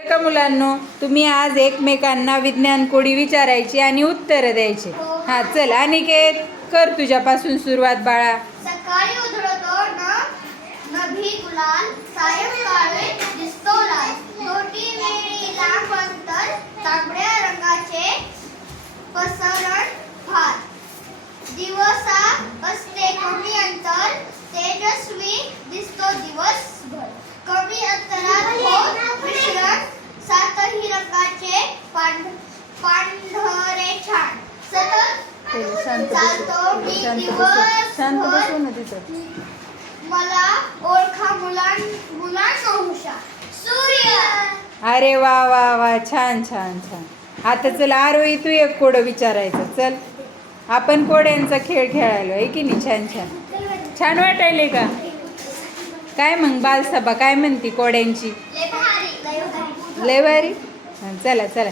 का मुलांनो, तुम्ही आज एकमेकांना विज्ञान कोडी विचारायची आणि उत्तरं द्यायची. हा चल अनिकेत, कर तुझ्यापासून सुरुवात बाळा. सकाळी उधळतो नभी गुलाल, सायंकाळी दिसतो लाल. मोठी वेळी लांब अंतर, तांबड्या रंगाचे पसरण फार. दिवसा असते कमी अंतर, तेजस्वी दिसतो दिवसभर. कमी अंतरात होत मिश्रण, सातही रंगाचे पांढरे छान. सतत चालतो मी दिवसभर, मला ओळखा मुलांना हुशार. सूर्य. अरे वा वा वा, छान छान छान. आता चल आरोही, तू एक कोडं विचारायचं. चल आपण कोड्यांचा खेळ खेळायलो आहे की नाही. छान छान छान वाटायले का? काय मग बालसभा काय म्हणती कोड्यांची? लय भारी. चला चला.